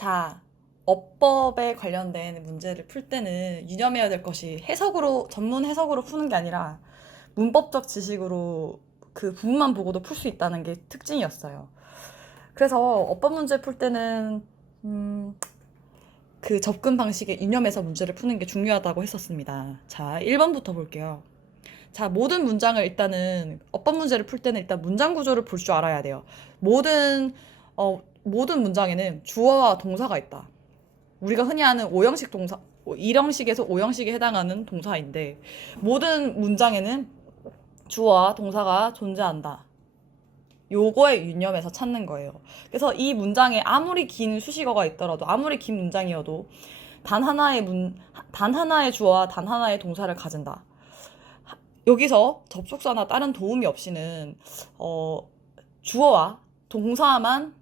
자, 어법에 관련된 문제를 풀 때는 유념해야 될 것이 해석으로, 전문 해석으로 푸는 게 아니라 문법적 지식으로 그 부분만 보고도 풀 수 있다는 게 특징이었어요. 그래서 어법 문제 풀 때는, 음, 그 접근 방식에 유념해서 문제를 푸는 게 중요하다고 했었습니다. 자, 1번부터 볼게요. 자, 모든 문장을 일단은 어법 문제를 풀 때는 일단 문장 구조를 볼 줄 알아야 돼요. 모든 어, 모든 문장에는 주어와 동사가 있다. 우리가 흔히 아는 오형식 동사, 1형식에서 5형식에 해당하는 동사인데 모든 문장에는 주어와 동사가 존재한다. 요거에 유념해서 찾는 거예요. 그래서 이 문장에 아무리 긴 수식어가 있더라도 아무리 긴 문장이어도 단 하나의 문, 단 하나의 주어와 단 하나의 동사를 가진다. 하- 여기서 접속사나 다른 도움이 없이는 어, 주어와 동사만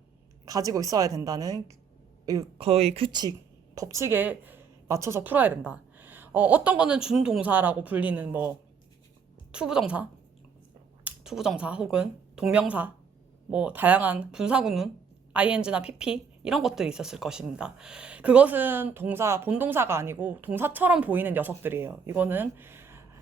가지고 있어야 된다는 이- 거의 규칙, 법칙에 맞춰서 풀어야 된다. 어, 어떤 거는 준동사라고 불리는 뭐 투부정사, 투부정사 혹은 동명사, 뭐 다양한 분사구문, ing나 pp 이런 것들이 있었을 것입니다. 그것은 동사 본동사가 아니고 동사처럼 보이는 녀석들이에요. 이거는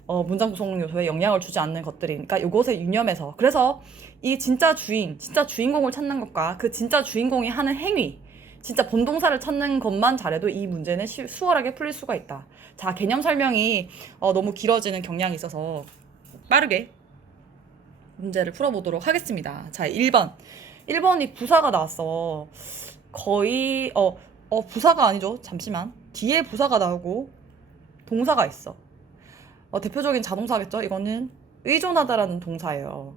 어, 문장 구성 요소에 영향을 주지 않는 것들이니까 이것에 유념해서 그래서 이 진짜 주인, 진짜 주인공을 찾는 것과 그 진짜 주인공이 하는 행위, 진짜 본동사를 찾는 것만 잘해도 이 문제는 시- 수월하게 풀릴 수가 있다. 자, 개념 설명이 어, 너무 길어지는 경향이 있어서 빠르게 문제를 풀어보도록 하겠습니다. 자, 1번. 1번이 부사가 나왔어. 거의, 어, 어, 부사가 아니죠. 잠시만. 뒤에 부사가 나오고 동사가 있어. 어, 대표적인 자동사겠죠? 이거는 의존하다라는 동사예요.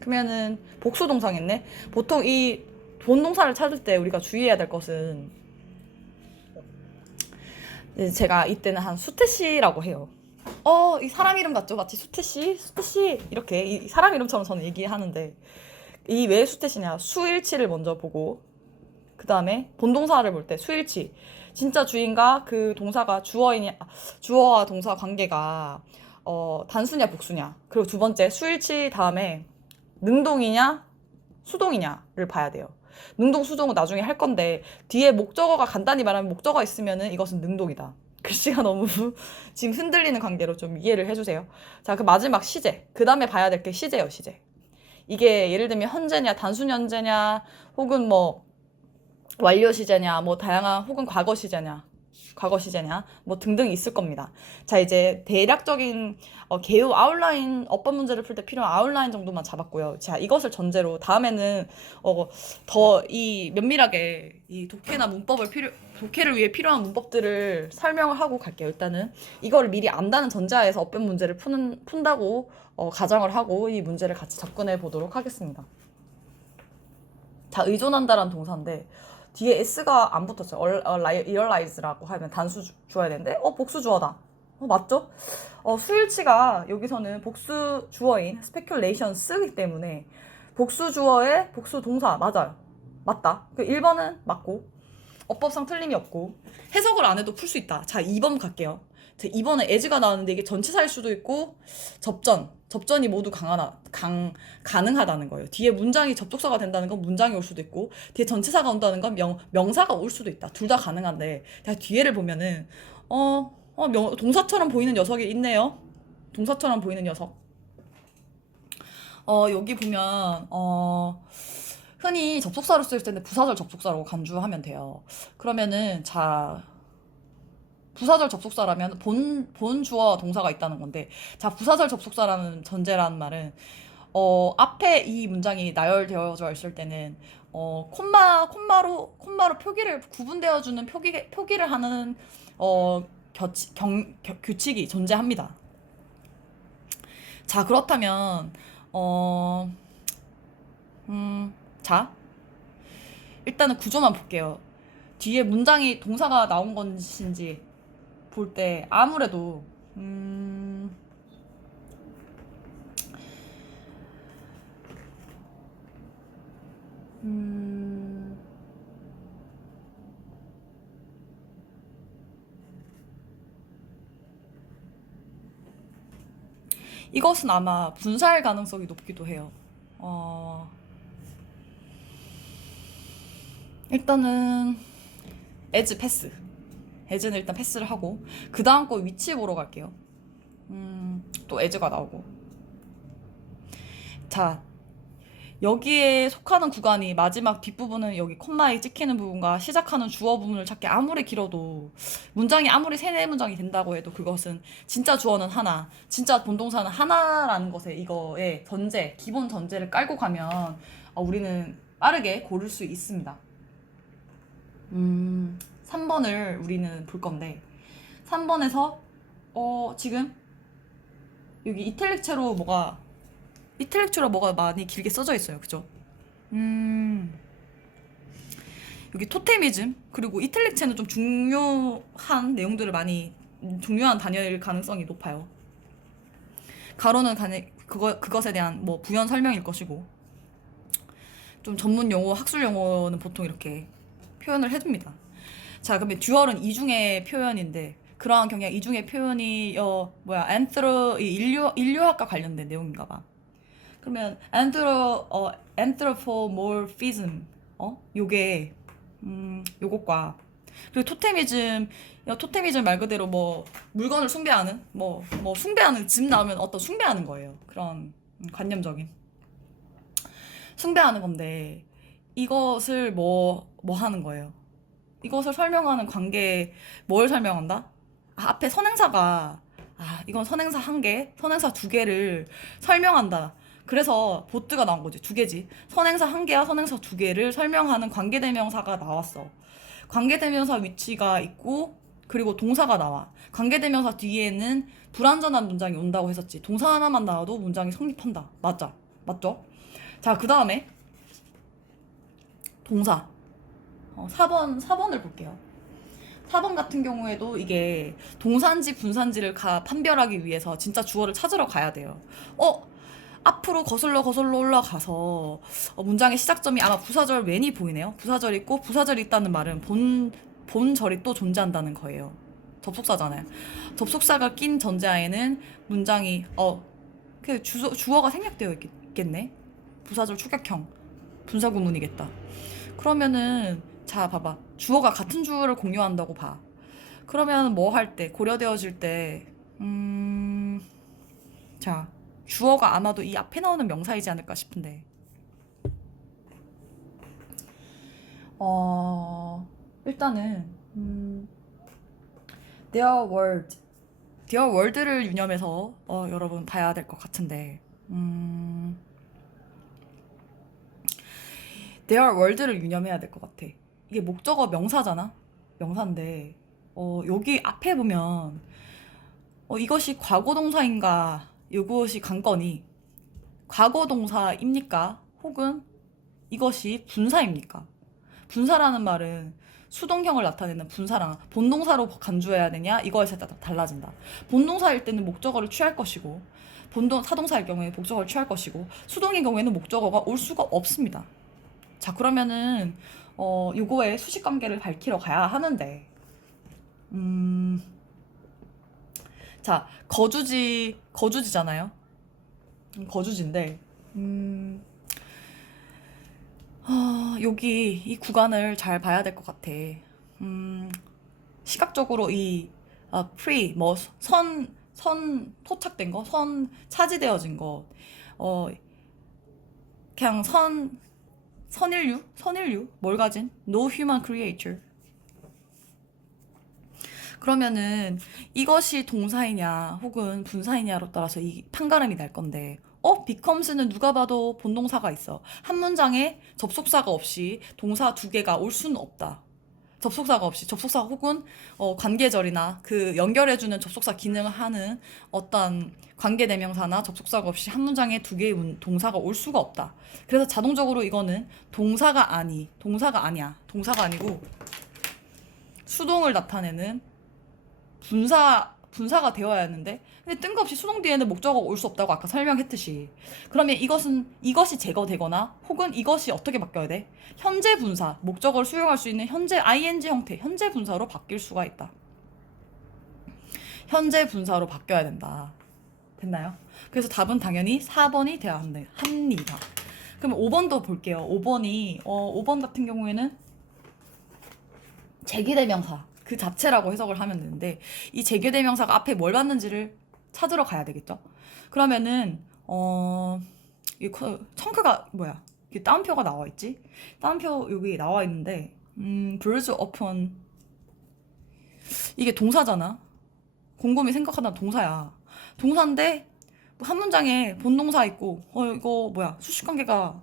그러면은 복수 동사겠네? 보통 이 본동사를 찾을 때 우리가 주의해야 될 것은 이제 제가 이때는 한 수태 씨라고 해요. 어, 이 사람 이름 같죠? 마치 수태 씨, 수태 씨 이렇게 이 사람 이름처럼 저는 얘기하는데 이 왜 수태 씨냐? 수일치를 먼저 보고 그 다음에 본동사를 볼 때 수일치 진짜 주인과 그 동사가 주어이냐 주어와 동사 관계가 어, 단수냐 복수냐 그리고 두 번째 수일치 다음에 능동이냐 수동이냐를 봐야 돼요. 능동 수동은 나중에 할 건데 뒤에 목적어가 간단히 말하면 목적어 있으면은 이것은 능동이다. 글씨가 너무 지금 흔들리는 관계로 좀 이해를 해주세요. 자, 그 마지막 시제. 그 다음에 봐야 될 게 시제요, 시제. 이게 예를 들면 현재냐, 단순 현재냐, 혹은 뭐 완료 시제냐, 뭐 다양한 혹은 과거 시제냐, 과거 시제냐, 뭐 등등 있을 겁니다. 자, 이제 대략적인 어, 개요 아웃라인 어법 문제를 풀 때 필요한 아웃라인 정도만 잡았고요. 자, 이것을 전제로 다음에는 어, 더 이 면밀하게 이 독해나 문법을 필요 독해를 위해 필요한 문법들을 설명을 하고 갈게요. 일단은 이거를 미리 안다는 전제하에서 어법 문제를 푸는 푼다고 어, 가정을 하고 이 문제를 같이 접근해 보도록 하겠습니다. 자, 의존한다라는 동사인데 뒤에 s가 안 붙었죠. 얼- 어, realize라고 하면 단수 주- 주어야 되는데 어 복수 주어다. 어 맞죠? 어 수일치가 여기서는 복수 주어인 speculation스이기 때문에 복수 주어의 복수 동사 맞아요. 맞다. 그 1번은 맞고 어법상 틀림이 없고 해석을 안 해도 풀 수 있다. 자, 2번 갈게요. 자, 2번에 as가 나왔는데 이게 전치사일 수도 있고 접전, 접전이 모두 강하다, 강, 가능하다는 거예요. 뒤에 문장이 접속사가 된다는 건 문장이 올 수도 있고 뒤에 전치사가 온다는 건 명, 명사가 올 수도 있다. 둘 다 가능한데 자, 뒤에를 보면은 어, 어 명, 동사처럼 보이는 녀석이 있네요. 동사처럼 보이는 녀석. 어, 여기 보면 어 흔히 접속사로 쓸 때는 부사절 접속사로 간주하면 돼요. 그러면은 자 부사절 접속사라면 본, 본 주어 동사가 있다는 건데 자 부사절 접속사라는 전제라는 말은 어 앞에 이 문장이 나열되어져 있을 때는 어 콤마 콤마로 콤마로 표기를 구분되어 주는 표기 표기를 하는 어 겨치, 경, 겨- 규칙이 존재합니다. 자 그렇다면 어 음, 자 일단은 구조만 볼게요. 뒤에 문장이 동사가 나온 것인지 볼 때 아무래도 음, 음, 이것은 아마 분사일 가능성이 높기도 해요. 어, 일단은 as 패스. As는 일단 패스를 하고 그 다음 거 위치 보러 갈게요. 음, 또 as가 나오고. 자, 여기에 속하는 구간이 마지막 뒷부분은 여기 콤마에 찍히는 부분과 시작하는 주어 부분을 찾기 아무리 길어도 문장이 아무리 세네 문장이 된다고 해도 그것은 진짜 주어는 하나, 진짜 본동사는 하나라는 것에 이거의 전제, 기본 전제를 깔고 가면 어, 우리는 빠르게 고를 수 있습니다. 음, 3번을 우리는 볼 건데 3번에서 어, 지금 여기 이탈릭체로 뭐가 이탈릭체로 뭐가 많이 길게 써져 있어요. 그죠? 음. 여기 토테미즘 그리고 이탈릭체는 좀 중요한 내용들을 많이 음, 중요한 단어일 가능성이 높아요. 가로는 가능 그거 그것에 대한 뭐 부연 설명일 것이고 좀 전문 용어 학술 용어는 보통 이렇게 표현을 해줍니다. 자 그러면 듀얼은 이중의 표현인데 그러한 경향 이중의 표현이 어 뭐야 안트로 이 인류 인류학과 관련된 내용인가 봐. 그러면 안트로 어 anthropomorphism 어 요게 음 요것과 그리고 토테미즘 야, 토테미즘 말 그대로 뭐 물건을 숭배하는 뭐뭐 숭배하는 집 나오면 어떤 숭배하는 거예요. 그런 음, 관념적인. 숭배하는 건데 이것을 뭐뭐 하는 거예요 이것을 설명하는 관계 뭘 설명한다? 아, 앞에 선행사가 아 이건 선행사 한 개 선행사 두 개를 설명한다. 그래서 보트가 나온 거지 두 개지. 선행사 한 개와 선행사 두 개를 설명하는 관계대명사가 나왔어. 관계대명사 위치가 있고 그리고 동사가 나와. 관계대명사 뒤에는 불완전한 문장이 온다고 했었지. 동사 하나만 나와도 문장이 성립한다. 맞죠 맞죠? 자 그 다음에 동사 어, 4번 4번을 볼게요 4번 같은 경우에도 이게 동사인지 분사인지를 가 판별하기 위해서 진짜 주어를 찾으러 가야 돼요 어 앞으로 거슬러 거슬러 올라가서 어, 문장의 시작점이 아마 부사절 웬이 보이네요. 부사절 있고 부사절이 있다는 말은 본 본절이 또 존재한다는 거예요. 접속사잖아요. 접속사가 낀 전제하에는 문장이 어그 주어, 주어가 생략되어 있, 있겠네. 부사절 추격형 분사 구문이겠다. 그러면은 자 봐봐 주어가 같은 주어를 공유한다고 봐. 그러면 뭐 할 때 고려되어질 때 음. 자, 주어가 아마도 이 앞에 나오는 명사이지 않을까 싶은데. 어, 일단은 음, their word, their word를 유념해서 어, 여러분 봐야 될 것 같은데. 음, their word를 유념해야 될 것 같아. 이게 목적어 명사잖아. 명사인데 어, 여기 앞에 보면 어, 이것이 과거 동사인가 이것이 관건이 과거 동사입니까? 혹은 이것이 분사입니까? 분사라는 말은 수동형을 나타내는 분사랑 본동사로 간주해야 되냐 이거에 따라 달라진다. 본동사일 때는 목적어를 취할 것이고 본동 사동사일 경우에 목적어를 취할 것이고 수동의 경우에는 목적어가 올 수가 없습니다. 자 그러면은 어 요거의 수식 관계를 밝히러 가야 하는데 음. 자, 거주지, 거주지잖아요. 음, 거주지인데, 음, 아, 여기 이 구간을 잘 봐야 될 것 같아. 음, 시각적으로 이 아, pre 뭐 선, 선 토착된 거, 선 차지되어진 거, 어, 그냥 선, 선인류, 선인류, 뭘 가진? No human creature. 그러면은 이것이 동사이냐 혹은 분사이냐로 따라서 이 판가름이 날 건데 어? becomes는 누가 봐도 본동사가 있어. 한 문장에 접속사가 없이 동사 두 개가 올 수는 없다. 접속사가 없이 접속사 혹은 어, 관계절이나 그 연결해주는 접속사 기능을 하는 어떤 관계 대명사나 접속사가 없이 한 문장에 두 개의 문- 동사가 올 수가 없다. 그래서 자동적으로 이거는 동사가 아니, 동사가 아니야. 동사가 아니고 수동을 나타내는 분사 분사가 되어야 하는데 근데 뜬금없이 수동 뒤에는 목적어가 올 수 없다고 아까 설명했듯이 그러면 이것은 이것이 제거되거나 혹은 이것이 어떻게 바뀌어야 돼? 현재 분사 목적어를 수용할 수 있는 현재 ing 형태 현재 분사로 바뀔 수가 있다. 현재 분사로 바뀌어야 된다. 됐나요? 그래서 답은 당연히 4번이 돼야 한대- 합니다. 그럼 5번도 볼게요. 5번이 어 5번 같은 경우에는 제기대명사 그 자체라고 해석을 하면 되는데 이 제기대명사가 앞에 뭘 받는지를 찾으러 가야 되겠죠. 그러면은 어, 이 크- 청크가 뭐야? 이게 따옴표가 나와 있지? 따옴표 여기 나와 있는데 음, birds upon 이게 동사잖아. 곰곰이 생각하다 동사야. 동사인데 뭐한 문장에 본동사 있고 어 이거 뭐야 수식 관계가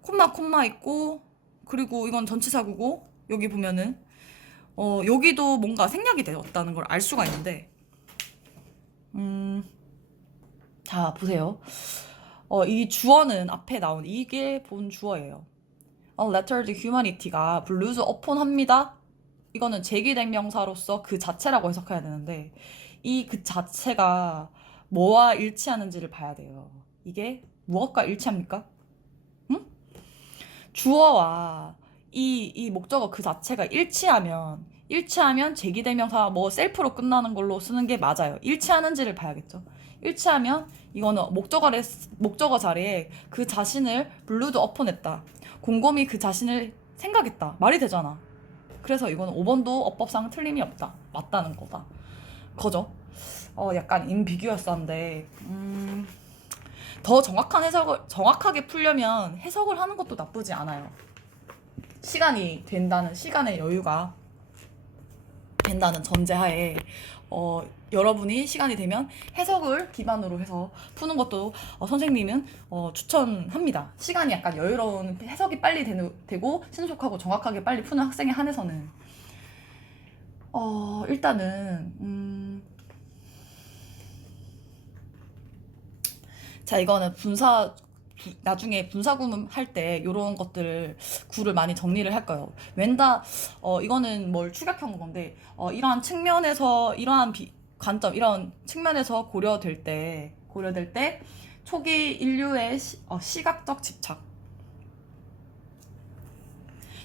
콤마 콤마 있고 그리고 이건 전치사구고 여기 보면은 어 여기도 뭔가 생략이 되었다는 걸 알 수가 있는데 음 자 보세요 어 이 주어는 앞에 나온 이게 본 주어예요 어 letter to humanity가 blues upon 합니다 이거는 제기대명사로서 그 자체라고 해석해야 되는데 이 그 자체가 뭐와 일치하는지를 봐야 돼요. 이게 무엇과 일치합니까? 응? 주어와 이, 이 목적어 그 자체가 일치하면 일치하면 제기대명사 뭐 셀프로 끝나는 걸로 쓰는 게 맞아요. 일치하는지를 봐야겠죠. 일치하면 이거는 목적어를 목적어 자리에 그 자신을 블루드 어폰했다. 곰곰이 그 자신을 생각했다. 말이 되잖아. 그래서 이거는 5번도 어법상 틀림이 없다. 맞다는 거다. 거죠. 어, 약간 인비규어스한데, 음, 더 정확한 해석을, 정확하게 풀려면 해석을 하는 것도 나쁘지 않아요. 시간이 된다는, 시간의 여유가 된다는 전제하에, 어, 여러분이 시간이 되면 해석을 기반으로 해서 푸는 것도 어, 선생님은 어, 추천합니다. 시간이 약간 여유로운 해석이 빨리 되는, 되고 신속하고 정확하게 빨리 푸는 학생에 한해서는 어, 일단은 음, 자 이거는 분사 부- 나중에 분사 구문 할 때 이런 것들을 구를 많이 정리를 할 거예요. 왠다 어 이거는 뭘 추격한 건데 어 이러한 측면에서 이러한 비, 관점 이런 측면에서 고려될 때 고려될 때 초기 인류의 시, 어, 시각적 집착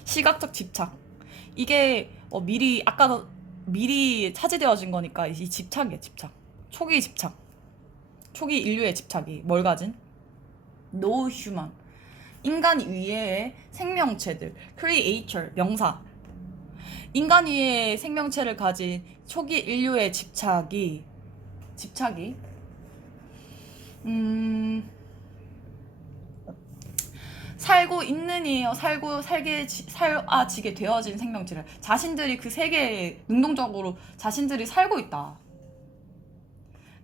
시각적 집착 이게 어, 미리 아까 미리 차지되어진 거니까 이 집착이에요 집착 초기 집착 초기 인류의 집착이 뭘 가진? No human. 인간 위에의 생명체들 creator 명사. 인간 위에의 생명체를 가진 초기 인류의 집착이 집착이? 음 살고 있느니요. 살고 살게 지- 살아지게 되어진 생명체를. 자신들이 그 세계에 능동적으로 자신들이 살고 있다.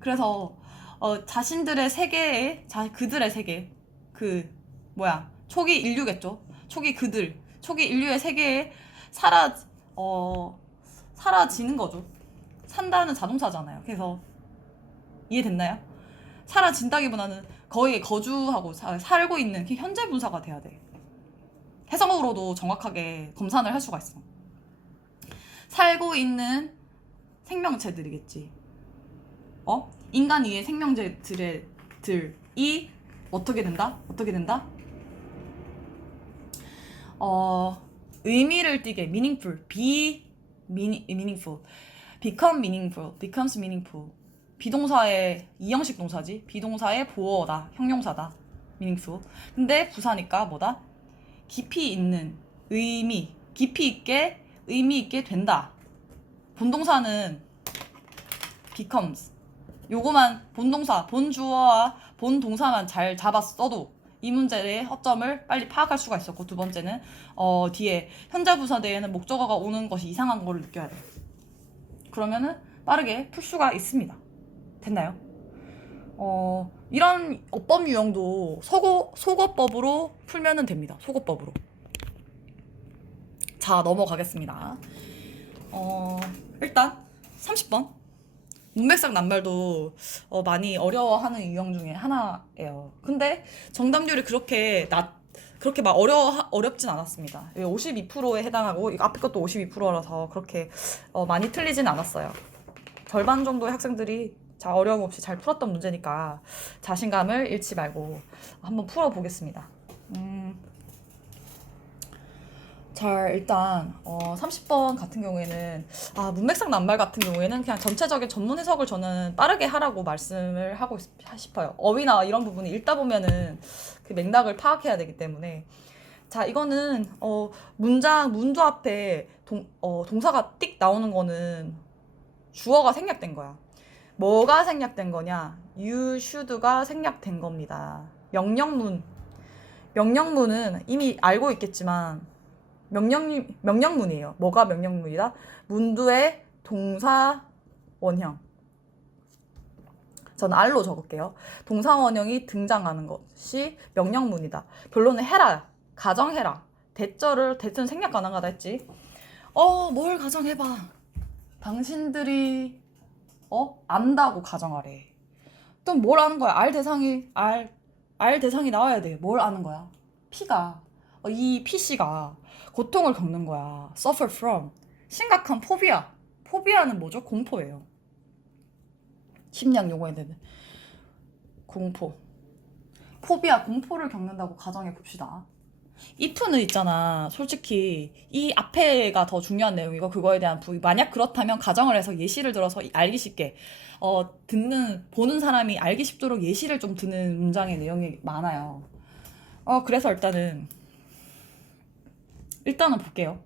그래서 어, 자신들의 세계에 자 그들의 세계 그 뭐야 초기 인류겠죠. 초기 그들 초기 인류의 세계에 사라 어 사라지는 거죠. 산다는 자동사잖아요. 그래서 이해됐나요? 사라진다기보다는 거기에 거주하고 사- 살고 있는 그 현재 분사가 돼야 돼. 해석으로도 정확하게 검산을 할 수가 있어. 살고 있는 생명체들이겠지. 어? 인간 위의 생명체들의 들이 어떻게 된다? 어떻게 된다? 어 의미를 띠게 meaningful, be meaning, meaningful, become meaningful, becomes meaningful. 비동사의 이형식 동사지. 비동사의 보어다, 형용사다. meaningful. 근데 부사니까 뭐다? 깊이 있는 의미, 깊이 있게 의미 있게 된다. 본동사는 becomes. 요거만 본동사, 본주어와 본 동사만 잘 잡았어도 이 문제의 허점을 빨리 파악할 수가 있었고 두 번째는 어 뒤에 현재 부사 뒤에는 목적어가 오는 것이 이상한 걸 느껴야 돼. 그러면은 빠르게 풀 수가 있습니다. 됐나요? 어 이런 어법 유형도 속어 속어법으로 풀면은 됩니다. 속어법으로. 자 넘어가겠습니다. 어 일단 30번 문맥상 난말도 어, 많이 어려워하는 유형 중에 하나예요. 근데 정답률이 그렇게 낮 그렇게 막 어려 어렵진 않았습니다. 52%에 해당하고 이거 앞에 것도 52%라서 그렇게 어, 많이 틀리진 않았어요. 절반 정도의 학생들이 자 어려움 없이 잘 풀었던 문제니까 자신감을 잃지 말고 한번 풀어 보겠습니다. 음. 자 일단 어, 30번 같은 경우에는 아 문맥상 낱말 같은 경우에는 그냥 전체적인 전문 해석을 저는 빠르게 하라고 말씀을 하고 싶- 싶어요. 어휘나 이런 부분이 읽다 보면은 그 맥락을 파악해야 되기 때문에 자 이거는 어 문장 문도 앞에 동, 어, 동사가 띡 나오는 거는 주어가 생략된 거야. 뭐가 생략된 거냐? You should가 생략된 겁니다. 명령문. 명령문은 이미 알고 있겠지만 명령 명령문이에요. 뭐가 명령문이다? 문두의 동사 원형. 저는 R로 적을게요. 동사 원형이 등장하는 것이 명령문이다. 결론은 해라. 가정해라. 대절을 대체는 생략 가능하다 했지. 어, 뭘 가정해봐. 당신들이 어 안다고 가정하래. 또 뭘 아는 거야? 알 대상이 알, 알 대상이 나와야 돼. 뭘 아는 거야? P가 어, 이 PC가 고통을 겪는 거야. suffer from 심각한 포비아. 포비아는 뭐죠? 공포예요. 심리학 용어에 대한 공포. 포비아 공포를 겪는다고 가정해 봅시다. if는 있잖아. 솔직히 이 앞에가 더 중요한 내용이고 그거에 대한 부위. 만약 그렇다면 가정을 해서 예시를 들어서 알기 쉽게 어 듣는 보는 사람이 알기 쉽도록 예시를 좀 드는 문장의 내용이 많아요. 어 그래서 일단은 일단은 볼게요.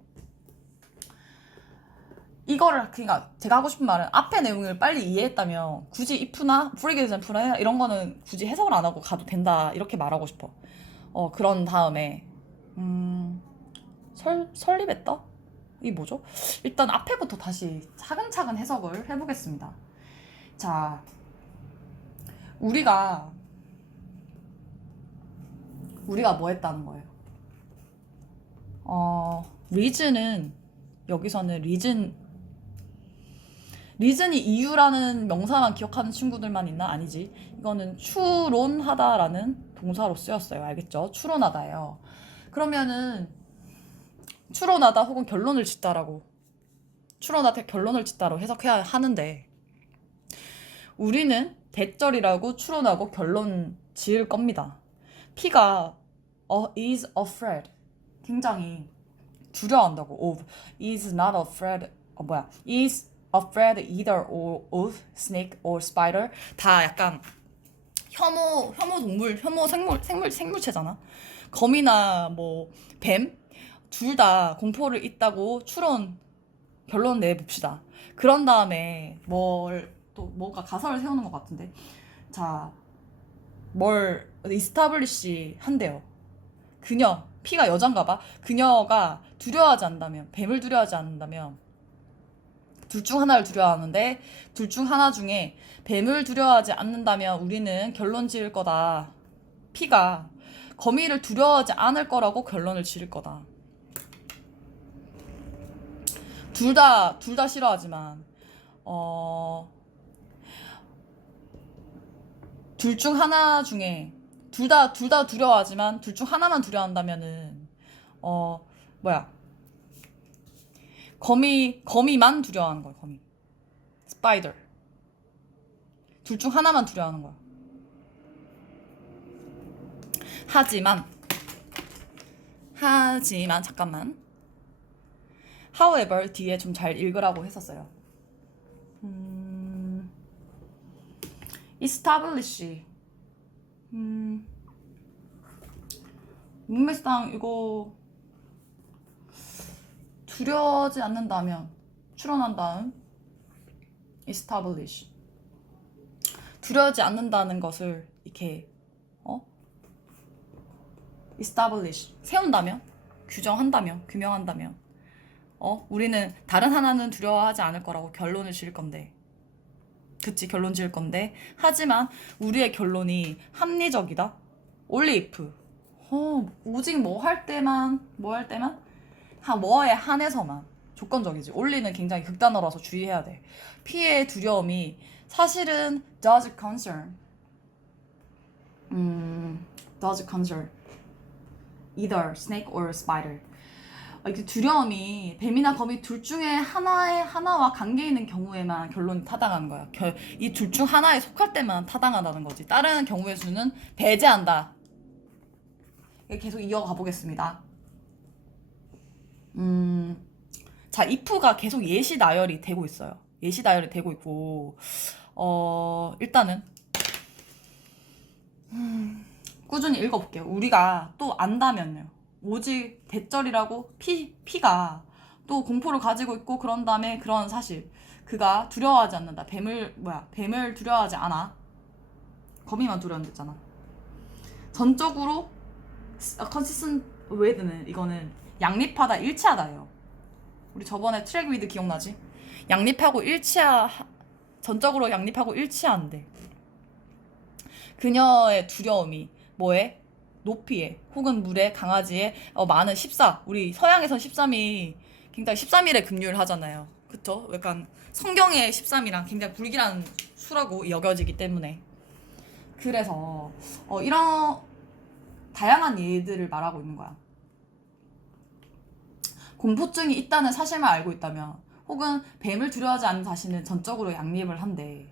이거를 그러니까 제가 하고 싶은 말은 앞의 내용을 빨리 이해했다면 굳이 if나 for example나 이런 거는 굳이 해석을 안 하고 가도 된다 이렇게 말하고 싶어. 어 그런 다음에 음, 설, 설립했다? 이 뭐죠? 일단 앞에부터 다시 차근차근 해석을 해보겠습니다. 자, 우리가, 우리가 뭐 했다는 거예요? 어, reason은, 여기서는 reason, reason이 이유라는 명사만 기억하는 친구들만 있나? 아니지. 이거는 추론하다라는 동사로 쓰였어요. 알겠죠? 추론하다예요. 그러면은 추론하다 혹은 결론을 짓다라고 추론하다 결론을 짓다로 해석해야 하는데 우리는 대절이라고 추론하고 결론 지을 겁니다. 어, is afraid 굉장히 두려워한다고 of is not afraid 어 뭐야 is afraid either or of snake or spider 다 약간 혐오 혐오 동물 혐오 생물 생물 생물체잖아. 거미나 뭐뱀 둘 다 공포를 있다고 추론 결론 내봅시다. 그런 다음에 뭘 또 뭔가 가설을 세우는 것 같은데 자뭘 이스타블리시 한대요. 그녀 피가 여잔가 봐. 그녀가 두려워하지 않는다면 뱀을 두려워하지 않는다면 둘 중 하나를 두려워하는데 둘 중 하나 중에 뱀을 두려워하지 않는다면 우리는 결론 지을 거다. 피가 거미를 두려워하지 않을 거라고 결론을 지을 거다. 둘 다, 둘 다 싫어하지만, 어, 둘 중 하나 중에, 둘 다, 둘 다 두려워하지만, 둘 중 하나만 두려워한다면은, 어, 뭐야. 거미, 거미만 두려워하는 거야, 거미. 스파이더. 둘 중 하나만 두려워하는 거야. 하지만 하지만 잠깐만 however 뒤에 좀 잘 읽으라고 했었어요. 음, establish 음, 문맥상 이거 두려워하지 않는다면 출원한 다음 establish. 두려워하지 않는다는 것을 이렇게 어? establish. 세운다면 규정한다면 규명한다면 어? 우리는 다른 하나는 두려워하지 않을 거라고 결론을 지을 건데 그치 결론 지을 건데. 하지만 우리의 결론이 합리적이다. only 어 오직 뭐 할 때만 뭐 할 때만? 한 뭐에 한해서만. 조건적이지. only는 굉장히 극단어라서 주의해야 돼. 피해의 두려움이 사실은 does concern? 음 does concern? either snake or spider. 어, 이렇게 두려움이 뱀이나 거미 둘 중에 하나의 하나와 관계 있는 경우에만 결론이 타당한 거야. 이 둘 중 하나에 속할 때만 타당하다는 거지. 다른 경우의 수는 배제한다. 계속 이어가 보겠습니다. 음, 자, if가 계속 예시 나열이 되고 있어요. 예시 나열이 되고 있고, 어, 일단은, 음, 꾸준히 읽어볼게요. 우리가 또 안다면요. 오직 대절이라고? 피, 피가 또 공포를 가지고 있고 그런 다음에 그런 사실. 그가 두려워하지 않는다. 뱀을 뭐야 뱀을 두려워하지 않아. 거미만 두려운댔잖아. 전적으로 컨시스턴 웨드는 이거는 양립하다 일치하다예요. 우리 저번에 트랙 위드 기억나지? 양립하고 일치하 전적으로 양립하고 일치한대. 그녀의 두려움이 뭐에? 높이에 혹은 물에 강아지에 어, 많은 14 우리 서양에선 13이 굉장히 13일에 금요일 하잖아요. 그쵸? 약간 성경의 13이랑 굉장히 불길한 수라고 여겨지기 때문에. 그래서 어, 이런 다양한 예들을 말하고 있는 거야. 공포증이 있다는 사실만 알고 있다면 혹은 뱀을 두려워하지 않는 자신은 전적으로 양립을 한대